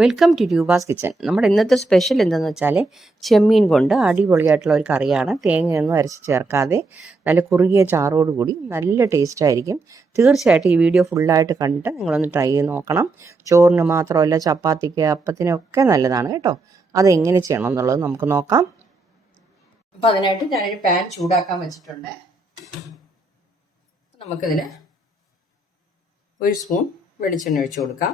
Welcome to Roopa's kitchen നമ്മുടെ ഇന്നത്തെ special എന്താണെന്ന് വെച്ചാൽ ചെമ്മീൻ കൊണ്ട് അടിപൊളിയായിട്ടുള്ള ഒരു കറിയാണ്. തേങ്ങയൊന്നും അരച്ച് ചേർക്കാതെ നല്ല കുറുകിയ ചാറോടുകൂടി നല്ല ടേസ്റ്റ് ആയിരിക്കും. തീർച്ചയായിട്ടും ഈ വീഡിയോ ഫുള്ളായിട്ട് കണ്ടിട്ട് നിങ്ങളൊന്ന് ട്രൈ ചെയ്ത് നോക്കണം. ചോറിന് മാത്രമല്ല ചപ്പാത്തിക്ക് അപ്പത്തിനൊക്കെ നല്ലതാണ് കേട്ടോ. അതെങ്ങനെ ചെയ്യണം എന്നുള്ളത് നമുക്ക് നോക്കാം. അപ്പം അതിനായിട്ട് ഞാനൊരു പാൻ ചൂടാക്കാൻ വെച്ചിട്ടുണ്ട്. നമുക്കിതിന് ഒരു സ്പൂൺ വെളിച്ചെണ്ണ ഒഴിച്ചു കൊടുക്കാം.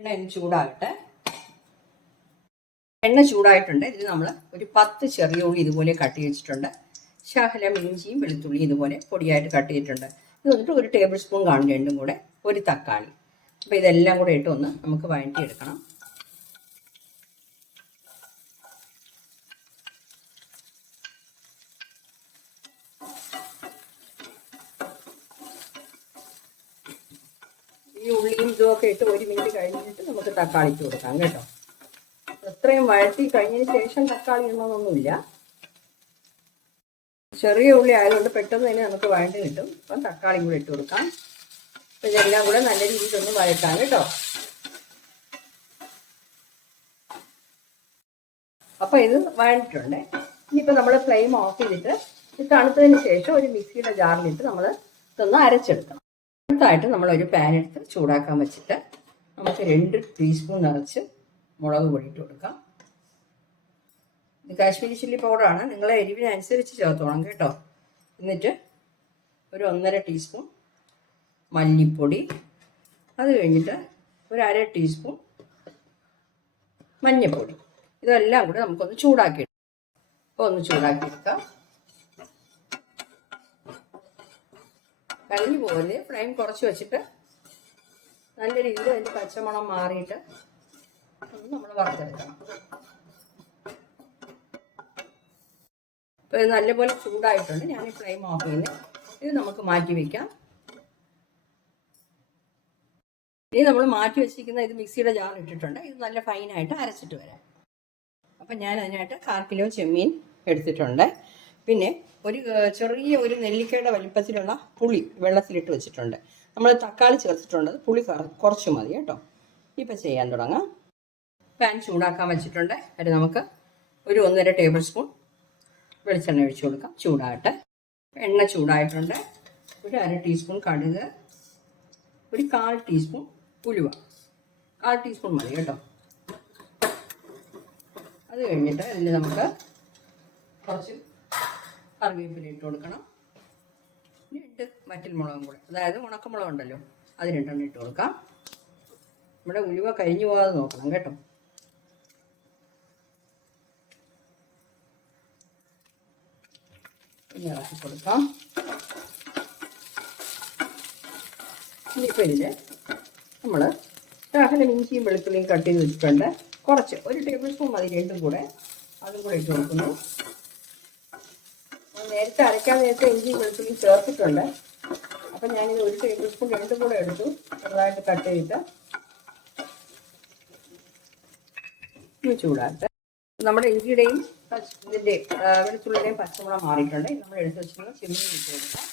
എണ്ണ ഒന്ന് ചൂടാകട്ടെ. എണ്ണ ചൂടായിട്ടുണ്ട്. ഇതിൽ നമ്മൾ ഒരു പത്ത് ചെറിയ ഉള്ളി ഇതുപോലെ കട്ട് ചെയ്തിട്ടുണ്ട്. ശകലം ഇഞ്ചിയും വെളുത്തുള്ളിയും ഇതുപോലെ പൊടിയായിട്ട് കട്ട് ചെയ്തിട്ടുണ്ട്. ഇത് വന്നിട്ട് ഒരു ടേബിൾ സ്പൂൺ കാണും രണ്ടും കൂടെ. ഒരു തക്കാളി. അപ്പോൾ ഇതെല്ലാം കൂടെ ഇട്ട് ഒന്ന് നമുക്ക് വഴറ്റിയെടുക്കണം ഈ ഇതുമൊക്കെ ഇട്ട് ഒരു മിനിറ്റ് കഴിഞ്ഞിട്ട് നമുക്ക് തക്കാളി ഇട്ട് കൊടുക്കാം കേട്ടോ. ഇത്രയും വഴറ്റി കഴിഞ്ഞതിന് ശേഷം തക്കാളി ഇടണമെന്നൊന്നുമില്ല ചെറിയ ഉള്ളി ആയതുകൊണ്ട് പെട്ടെന്ന് തന്നെ നമുക്ക് വഴറ്റി കിട്ടും. അപ്പം തക്കാളി കൂടെ ഇട്ട് കൊടുക്കാം. അപ്പം ഇതെല്ലാം കൂടെ നല്ല രീതിയിൽ ഒന്ന് വഴറ്റാം കേട്ടോ. അപ്പം ഇത് വഴറ്റിട്ടുണ്ട് ഇനിയിപ്പോൾ നമ്മൾ ഫ്ലെയിം ഓഫ് ചെയ്തിട്ട് ഇത് തണുത്തതിന് ശേഷം ഒരു മിക്സിയുടെ ജാറിലിട്ട് നമ്മൾ ഇതൊന്ന് അരച്ചെടുക്കണം. അടുത്തായിട്ട് നമ്മളൊരു പാൻ എടുത്ത് ചൂടാക്കാൻ വെച്ചിട്ട് നമുക്ക് രണ്ട് ടീസ്പൂൺ നിറച്ച് മുളക് പൊടി ഇട്ട് കൊടുക്കാം കാശ്മീരി ചില്ലി പൗഡറാണ് നിങ്ങളെ എരിവിനനുസരിച്ച് ചേർത്തോണം കേട്ടോ. എന്നിട്ട് ഒരു ഒന്നര ടീസ്പൂൺ മല്ലിപ്പൊടി. അത് കഴിഞ്ഞിട്ട് ഒരു അര ടീസ്പൂൺ മഞ്ഞൾപ്പൊടി ഇതെല്ലാം കൂടെ നമുക്കൊന്ന് ചൂടാക്കി അപ്പോൾ ഒന്ന് ചൂടാക്കി എടുക്കാം. കരിഞ്ഞു പോലെ ഫ്ലെയിം കുറച്ച് വെച്ചിട്ട് നല്ല രീതിയിൽ അതിന്റെ പച്ചമണം മാറിയിട്ട് നമ്മൾ വറുത്തെടുക്കണം. ഇപ്പോൾ നല്ലപോലെ ചൂടായിട്ടുണ്ട്. ഞാൻ ഈ ഫ്ലെയിം ഓഫ് ചെയ്യുന്നത് ഇത് നമുക്ക് മാറ്റി വയ്ക്കാം ഇനി നമ്മൾ മാറ്റി വെച്ചിരിക്കുന്ന ഇത് മിക്സിയുടെ ജാർ ഇട്ടിട്ടുണ്ട്. ഇത് നല്ല ഫൈനായിട്ട് അരച്ചിട്ട് വരാം. അപ്പം ഞാൻ അതിനായിട്ട് കാൽ കിലോ ചെമ്മീൻ എടുത്തിട്ടുണ്ട്. പിന്നെ ഒരു ചെറിയ ഒരു നെല്ലിക്കയുടെ വലിപ്പത്തിലുള്ള പുളി വെള്ളത്തിലിട്ട് വെച്ചിട്ടുണ്ട്. നമ്മൾ തക്കാളി ചേർത്തിട്ടുണ്ട്. പുളി കുറച്ച് മതി കേട്ടോ. ഇപ്പം ചെയ്യാൻ തുടങ്ങാം. പാൻ ചൂടാക്കാൻ വെച്ചിട്ടുണ്ട്. അത് നമുക്ക് ഒരു ഒന്നര ടേബിൾ സ്പൂൺ വെളിച്ചെണ്ണ ഒഴിച്ചു കൊടുക്കാം. ചൂടാകട്ടെ. എണ്ണ ചൂടായിട്ടുണ്ട്. ഒരു അര ടീസ്പൂൺ കടുക്. ഒരു കാൽ ടീസ്പൂൺ ഉലുവ. കാൽ ടീസ്പൂൺ മതി കേട്ടോ. അത് കഴിഞ്ഞിട്ട് അതിൽ നമുക്ക് കുറച്ച് കറിവേപ്പില ഇട്ട് കൊടുക്കണം. പിന്നെ രണ്ട് വറ്റൽ മുളകും കൂടെ. അതായത് ഉണക്കമുളക് ഉണ്ടല്ലോ അത് രണ്ടെണ്ണം ഇട്ട് കൊടുക്കാം. നമ്മുടെ ഉലുവ കരിഞ്ഞു പോകാതെ നോക്കണം കേട്ടോ. ഇറക്കി കൊടുക്കാം. ഇനിയിപ്പോൾ ഇതിൽ നമ്മൾ രാഹലും ഇഞ്ചിയും വെളുത്തുള്ളിയും കട്ട് ചെയ്ത് വെച്ചിട്ടുണ്ട്. കുറച്ച് ഒരു ടേബിൾ സ്പൂൺ മതി രണ്ടും കൂടെ. അതും കൂടെ ഇട്ട് കൊടുക്കുന്നു. നേരത്തെ അരയ്ക്കാൻ നേരത്തെ ഇഞ്ചി വെളുത്തുള്ളി ചേർത്തിട്ടുണ്ട്. അപ്പം ഞാനിത് ഒരു ടേബിൾ സ്പൂൺ രണ്ടും കൂടെ എടുത്തു. ചെറുതായിട്ട് കട്ട് ചെയ്ത് ചൂടാട്ടെ നമ്മുടെ ഇഞ്ചിയുടെയും ആ, വെളുത്തുള്ളിയുടെയും പച്ചമുളക് മാറിയിട്ടുണ്ട്. നമ്മൾ എടുത്തു വെച്ചിട്ടുള്ള ചെമ്മീൻ ഇട്ട് കൊടുക്കാം.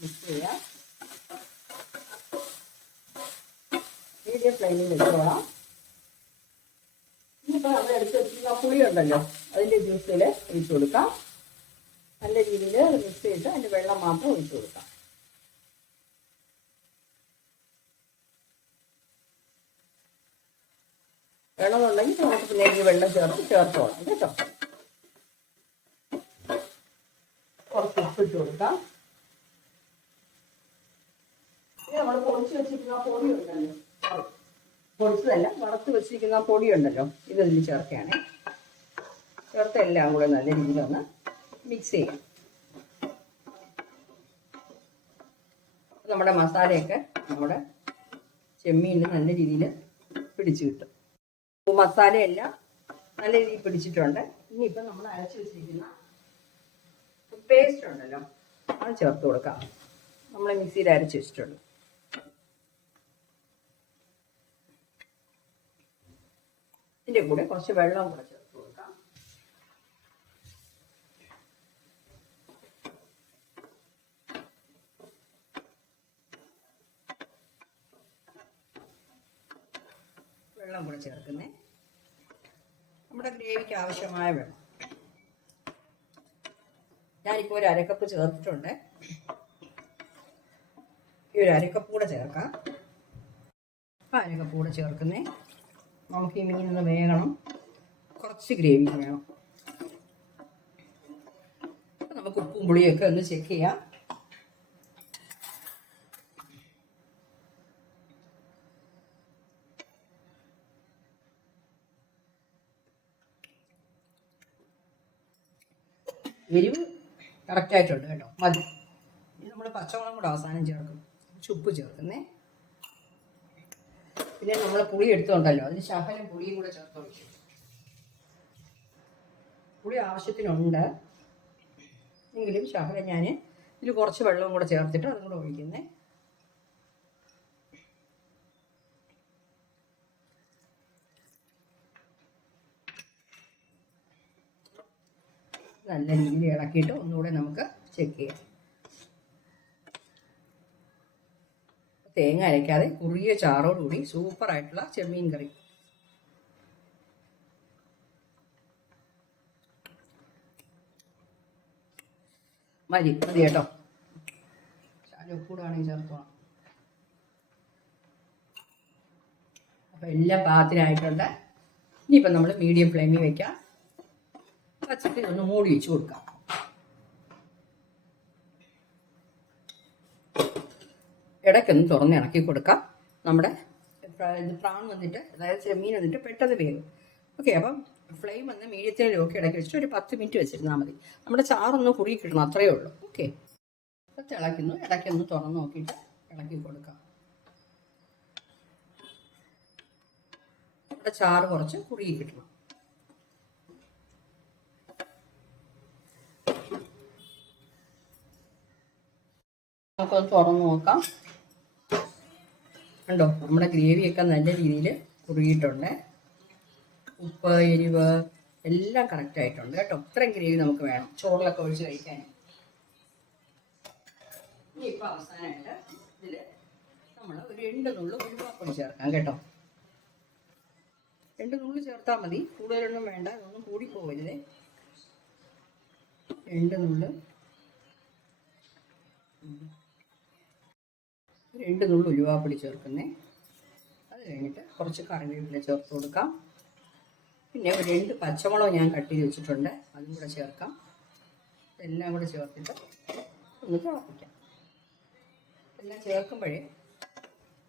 മിക്സ് ചെയ്യാം. മീഡിയം ഫ്ലെയിമിൽ വെച്ചോളാം ഇനിയിപ്പോൾ നമ്മൾ എടുത്ത് വെച്ചിരുന്ന പുളി ഉണ്ടല്ലോ അതിന്റെ ജ്യൂസിൽ ഒഴിച്ചു കൊടുക്കാം. നല്ല രീതിയിൽ മിക്സ് ചെയ്ത് അതിന്റെ വെള്ളം മാത്രം ഒഴിച്ചു കൊടുക്കാം. വേണമെന്നുണ്ടെങ്കിൽ നമുക്ക് പിന്നെ ഈ വെള്ളം ചേർത്ത് ചേർത്തോളാം കേട്ടോ? കുറച്ച് ഉപ്പ് ഇട്ട് കൊടുക്കാം. നമ്മൾ പൊളിച്ച് വെച്ചിരിക്കുന്ന പൊടി ഉണ്ടല്ലോ പൊടിച്ചതല്ല വറുത്ത് വെച്ചിരിക്കുന്ന പൊടിയുണ്ടല്ലോ ഇത് ഇതിൽ ചേർക്കുകയാണ്. ചേർത്ത് എല്ലാം കൂടെ നല്ല രീതിയിൽ ഒന്ന് മിക്സ് ചെയ്യാം. നമ്മുടെ മസാലയൊക്കെ നമ്മുടെ ചെമ്മീനിൽ നല്ല രീതിയിൽ പിടിച്ചു കിട്ടും. മസാലയെല്ലാം നല്ല രീതിയിൽ പിടിച്ചിട്ടുണ്ട്. ഇനിയിപ്പോൾ നമ്മൾ അരച്ചു വെച്ചിരിക്കുന്ന പേസ്റ്റ് ഉണ്ടല്ലോ അത് ചേർത്ത് കൊടുക്കാം. നമ്മൾ മിക്സിയിൽ അരച്ച് വെച്ചിട്ടുണ്ട് അതിന്റെയും കൂടെ കുറച്ച് വെള്ളം കൂടെ ചേർത്ത് കൊടുക്കാം. വെള്ളം കൂടെ ചേർക്കുന്നേ. നമ്മുടെ ഗ്രേവിക്ക് ആവശ്യമായ വെള്ളം. ഞാനിപ്പോൾ ഒരു അരക്കപ്പ് ചേർത്തിട്ടുണ്ട്. ഈ ഒരു അരക്കപ്പ് കൂടെ ചേർക്കാം. അപ്പം അരക്കപ്പ് കൂടെ ചേർക്കുന്നേ. നമുക്ക് ഈ മീനൊന്ന് വേകണം. കുറച്ച് ഗ്രേവി വേണം. നമുക്ക് ഉപ്പും പുളിയൊക്കെ ഒന്ന് ചെക്ക് ചെയ്യാം. എരിവ് കറക്റ്റായിട്ടുണ്ട് കേട്ടോ. മതി. നമ്മൾ പച്ചമുളകും കൂടെ അവസാനം ചേർക്കും. ചുപ്പ് ചേർക്കുന്നേ. പിന്നെ നമ്മൾ പുളി എടുത്തുണ്ടല്ലോ. അതിന് ശകലം പുളിയും കൂടെ ചേർത്ത് ഒഴിച്ചു. പുളി ആവശ്യത്തിനുണ്ട്. എങ്കിലും ശകലം ഞാൻ ഇതിൽ കുറച്ച് വെള്ളവും കൂടെ ചേർത്തിട്ട് അതും കൂടെ ഒഴിക്കുന്നേ. നല്ല രീതിയിൽ ഇളക്കിയിട്ട് ഒന്നുകൂടെ നമുക്ക് ചെക്ക് ചെയ്യാം. തേങ്ങ അരയ്ക്കാതെ കുറിയ ചാറോടുകൂടി സൂപ്പറായിട്ടുള്ള ചെമ്മീൻ കറി. മതി മതി കേട്ടോ. ശാലം ഉപ്പൂടാണെങ്കിൽ ചേർത്തോളാം എല്ലാ പാകത്തിനായിട്ടുണ്ട് ഇനിയിപ്പം നമ്മൾ മീഡിയം ഫ്ലെയിമിൽ വെക്കാം. വച്ചിട്ട് ഒന്ന് മൂടി വെച്ച് കൊടുക്കാം. ഇടയ്ക്കൊന്ന് തുറന്ന് ഇളക്കി കൊടുക്കാം. നമ്മുടെ പ്രാൺ വന്നിട്ട് അതായത് മീൻ വന്നിട്ട് പെട്ടെന്ന് വേകും ഓക്കെ അപ്പം ഫ്ലെയിം വന്ന് മീഡിയത്തിലൊക്കെ ഇടയ്ക്ക് വെച്ചിട്ട് ഒരു പത്ത് മിനിറ്റ് വെച്ചിരുന്നാൽ മതി. നമ്മുടെ ചാറൊന്ന് കുറുകി കിട്ടണം അത്രയേ ഉള്ളൂ. ഓക്കെ. അപ്പം തിളയ്ക്കുന്നു ഇടയ്ക്കൊന്ന് തുറന്ന് നോക്കിയിട്ട് ഇളക്കി കൊടുക്കാം. നമ്മുടെ ചാറ് കുറച്ച് കുറുകി കിട്ടണം. നമുക്കൊന്ന് തുറന്ന് നോക്കാം. കണ്ടോ? നമ്മുടെ ഗ്രേവിയൊക്കെ നല്ല രീതിയിൽ കുറുകിയിട്ടുണ്ട്. ഉപ്പ് എരിവ് എല്ലാം കറക്റ്റ് ആയിട്ടുണ്ട് കേട്ടോ. ഇത്രയും ഗ്രേവി നമുക്ക് വേണം. ചോറിലൊക്കെ ഒഴിച്ച് കഴിക്കാൻ. ഇനി ഇപ്പോൾ അവസാനമായിട്ട് ഇതിൽ നമ്മൾ ഒരു രണ്ട് നുള്ളു ഉരുവാപ്പൊടി ചേർക്കാം കേട്ടോ. രണ്ട് നുള്ളു ചേർത്താൽ മതി. കൂടുതലൊന്നും വേണ്ട. അതൊന്നും കൂടി പോകരുതേ രണ്ട് നുള്ളു രണ്ട് നുള്ളു ഉലുവാപ്പൊടി ചേർക്കുന്നേ. അത് കഴിഞ്ഞിട്ട് കുറച്ച് കറിവേപ്പില ചേർത്ത് കൊടുക്കാം. പിന്നെ ഒരു രണ്ട് പച്ചമുളക് ഞാൻ കട്ട് ചെയ്ത് വെച്ചിട്ടുണ്ട്. അതും കൂടെ ചേർക്കാം. എല്ലാം കൂടെ ചേർത്തിട്ട് ഒന്ന് തിളപ്പിക്കാം. എല്ലാം ചേർക്കുമ്പോഴേ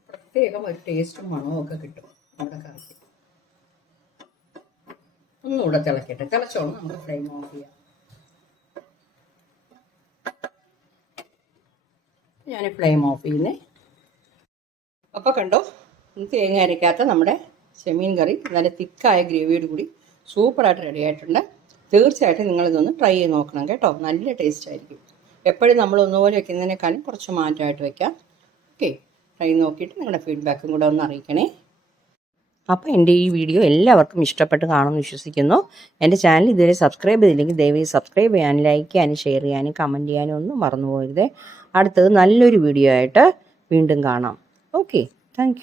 പ്രത്യേകം ഒരു ടേസ്റ്റും മണവും ഒക്കെ കിട്ടും നമ്മുടെ കറിക്ക്. ഒന്നുകൂടെ തിളക്കട്ടെ. തിളച്ചോളം. നമുക്ക് ഫ്ലെയിം ഓഫ് ചെയ്യാം. ഞാൻ ഫ്ലെയിം ഓഫ് ചെയ്യുന്നേ. അപ്പോൾ കണ്ടോ നമുക്ക് തേങ്ങ അരയ്ക്കാത്ത നമ്മുടെ ചെമ്മീൻ കറി നല്ല തിക്കായ ഗ്രേവിയോട് കൂടി സൂപ്പറായിട്ട് റെഡി ആയിട്ടുണ്ട്. തീർച്ചയായിട്ടും നിങ്ങളിതൊന്ന് ട്രൈ ചെയ്ത് നോക്കണം കേട്ടോ. നല്ല ടേസ്റ്റ് ആയിരിക്കും. എപ്പോഴും നമ്മൾ ഒന്നുപോലെ വെക്കുന്നതിനേക്കാളും കുറച്ച് മാറ്റമായിട്ട് വെക്കാം. ഓക്കെ ട്രൈ നോക്കിയിട്ട് നിങ്ങളുടെ ഫീഡ്ബാക്കും കൂടെ ഒന്ന് അറിയിക്കണേ. അപ്പോൾ എന്റെ ഈ വീഡിയോ എല്ലാവർക്കും ഇഷ്ടപ്പെട്ട് കാണുമെന്ന് വിശ്വസിക്കുന്നു. എന്റെ ചാനൽ ഇതുവരെ സബ്സ്ക്രൈബ് ചെയ്തില്ലെങ്കിൽ ദയവായി സബ്സ്ക്രൈബ് ചെയ്യാനും ലൈക്ക് ചെയ്യാനും ഷെയർ ചെയ്യാനും കമന്റ് ചെയ്യാനും ഒന്നും മറന്നു പോകരുത് അടുത്തത് നല്ലൊരു വീഡിയോ ആയിട്ട് വീണ്ടും കാണാം. Okay thank